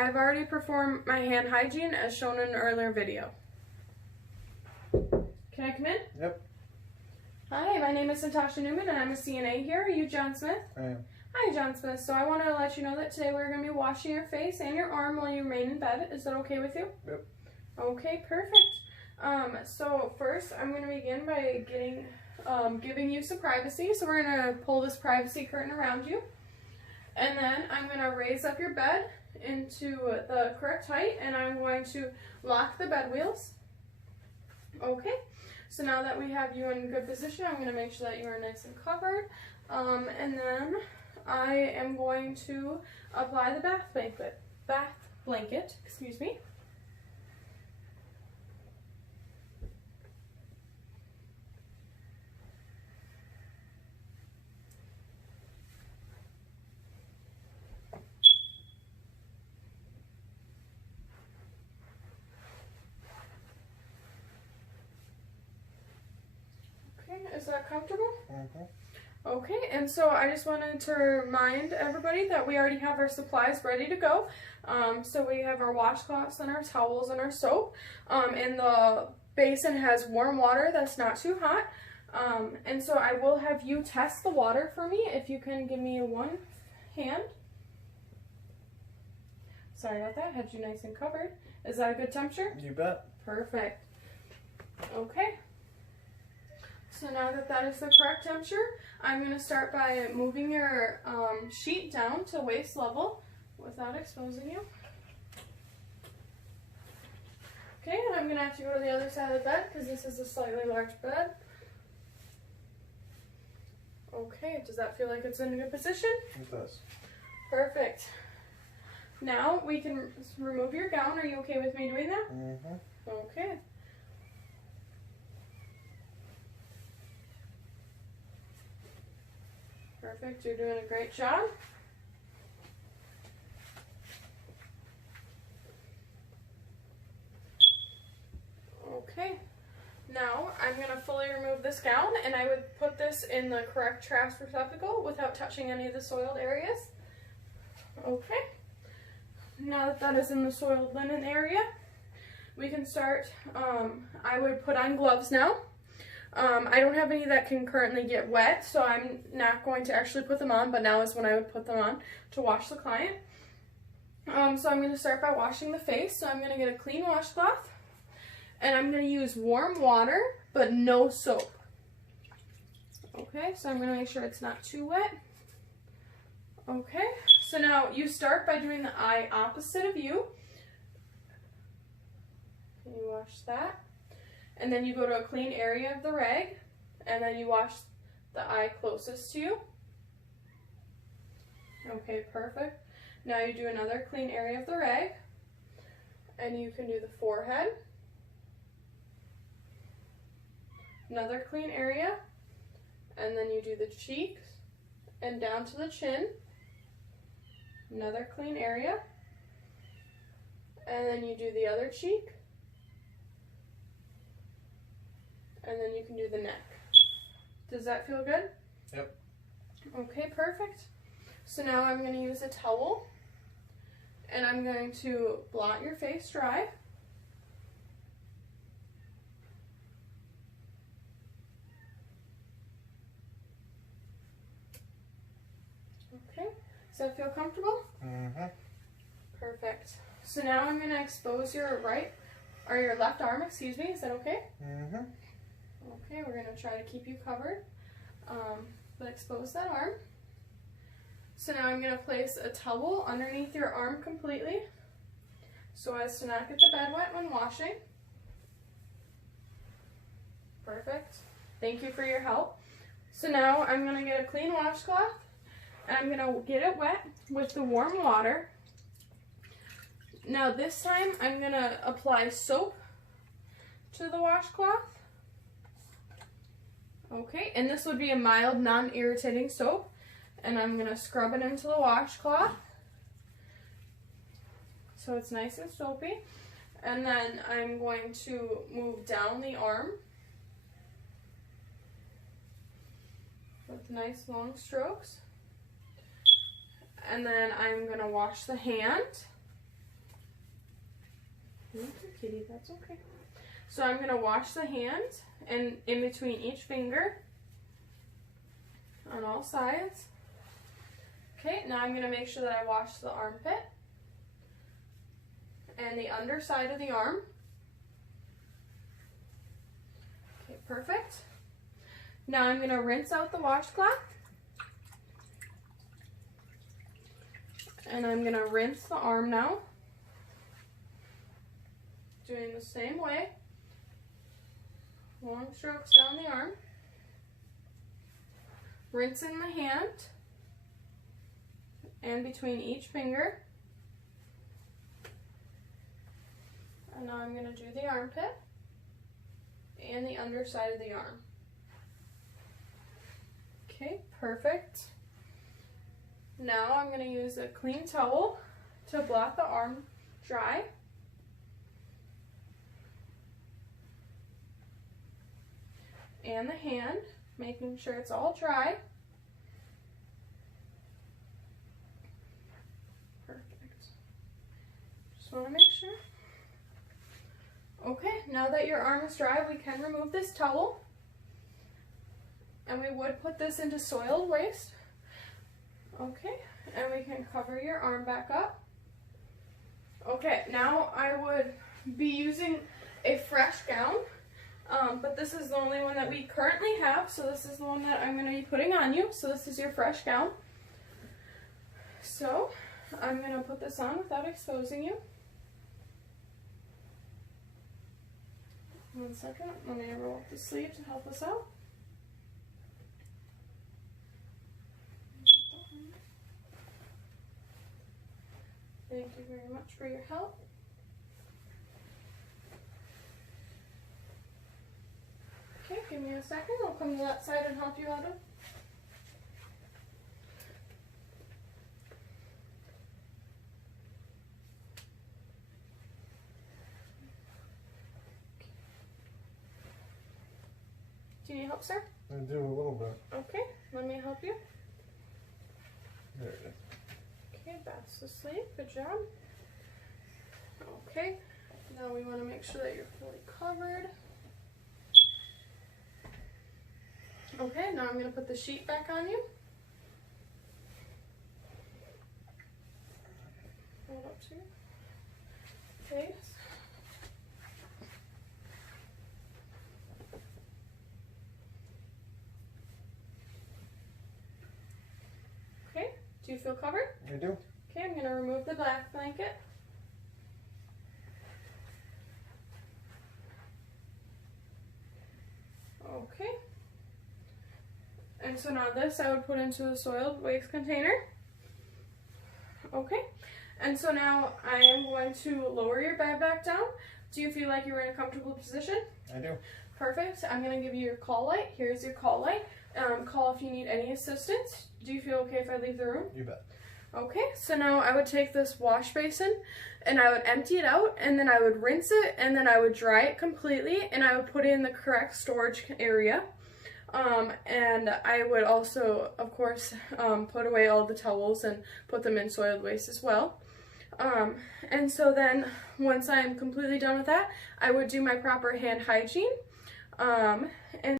I've already performed my hand hygiene as shown in an earlier video. Can I come in? Yep. Hi, my name is Natasha Newman and I'm a CNA here. Are you John Smith? I am. Hi, John Smith. So I want to let you know that today we're going to be washing your face and your arm while you remain in bed. Is that okay with you? Yep. Okay, perfect. So first I'm going to begin by giving you some privacy. So we're going to pull this privacy curtain around you. And then I'm going to raise up your bed into the correct height and I'm going to lock the bed wheels. Okay, so now that we have you in good position, I'm going to make sure that you are nice and covered. And then I am going to apply the bath blanket, excuse me. Is that comfortable? Mm-hmm. Okay, and so I just wanted to remind everybody that we already have our supplies ready to go. So we have our washcloths and our towels and our soap. And the basin has warm water that's not too hot. And so I will have you test the water for me if you can give me one hand. Sorry about that, I had you nice and covered. Is that a good temperature? You bet. Perfect. Okay. So now that that is the correct temperature, I'm going to start by moving your sheet down to waist level without exposing you. Okay, and I'm going to have to go to the other side of the bed because this is a slightly large bed. Okay, does that feel like it's in a good position? It does. Perfect. Now we can remove your gown. Are you okay with me doing that? Mm-hmm. Okay. Perfect, you're doing a great job. Okay, now I'm going to fully remove this gown and I would put this in the correct trash receptacle without touching any of the soiled areas. Okay, now that that is in the soiled linen area, we can start. I would put on gloves now. I don't have any that can currently get wet, so I'm not going to actually put them on, but now is when I would put them on to wash the client. So I'm going to start by washing the face. So I'm going to get a clean washcloth, and I'm going to use warm water, but no soap. Okay, so I'm going to make sure it's not too wet. Okay, so now you start by doing the eye opposite of you. And you wash that. And then you go to a clean area of the rag, and then you wash the eye closest to you. Okay, perfect. Now you do another clean area of the rag, and you can do the forehead. Another clean area, and then you do the cheeks, and down to the chin. Another clean area, and then you do the other cheek. And then you can do the neck. Does that feel good? Yep. Okay, perfect. So now I'm going to use a towel and I'm going to blot your face dry. Okay, does that feel comfortable? Mm-hmm. Perfect. So now I'm going to expose your your left arm, excuse me. Is that okay? Mm-hmm. Okay, we're going to try to keep you covered, but expose that arm. So now I'm going to place a towel underneath your arm completely so as to not get the bed wet when washing. Perfect. Thank you for your help. So now I'm going to get a clean washcloth and I'm going to get it wet with the warm water. Now this time I'm going to apply soap to the washcloth. Okay, and this would be a mild, non-irritating soap. And I'm going to scrub it into the washcloth so it's nice and soapy. And then I'm going to move down the arm with nice long strokes. And then I'm going to wash the hand. Thank you, kitty, that's okay. So I'm gonna wash the hands and in between each finger on all sides. Okay, now I'm gonna make sure that I wash the armpit and the underside of the arm. Okay, perfect. Now I'm gonna rinse out the washcloth. And I'm gonna rinse the arm now. Doing the same way. Long strokes down the arm. Rinsing the hand and between each finger. And now I'm gonna do the armpit and the underside of the arm. Okay, perfect. Now I'm going to use a clean towel to blot the arm dry. And the hand, making sure it's all dry. Perfect. Just want to make sure. Okay, now that your arm is dry, we can remove this towel. And we would put this into soiled waste. Okay, and we can cover your arm back up. Okay, now I would be using a fresh gown, but this is the only one that we currently have, so this is the one that I'm going to be putting on you. So this is your fresh gown. So I'm going to put this on without exposing you. 1 second, let me roll up the sleeve to help us out. Thank you very much for your help. Okay, give me a second. I'll come to that side and help you out. Do you need help, sir? I do a little bit. Okay, let me help you. There it is. Okay, that's the sleeve. Good job. Okay, now we want to make sure that you're fully covered. Okay, now I'm going to put the sheet back on you. Hold up to your face. Okay, do you feel covered? I do. Okay, I'm going to remove the black blanket. Okay. And so now this I would put into a soiled waste container. Okay. And so now I am going to lower your bed back down. Do you feel like you're in a comfortable position? I do. Perfect. I'm going to give you your call light. Here's your call light. Call if you need any assistance. Do you feel okay if I leave the room? You bet. Okay, so now I would take this wash basin and I would empty it out and then I would rinse it and then I would dry it completely and I would put it in the correct storage area. And I would also, of course, put away all the towels and put them in soiled waste as well. And so then once I'm completely done with that, I would do my proper hand hygiene. And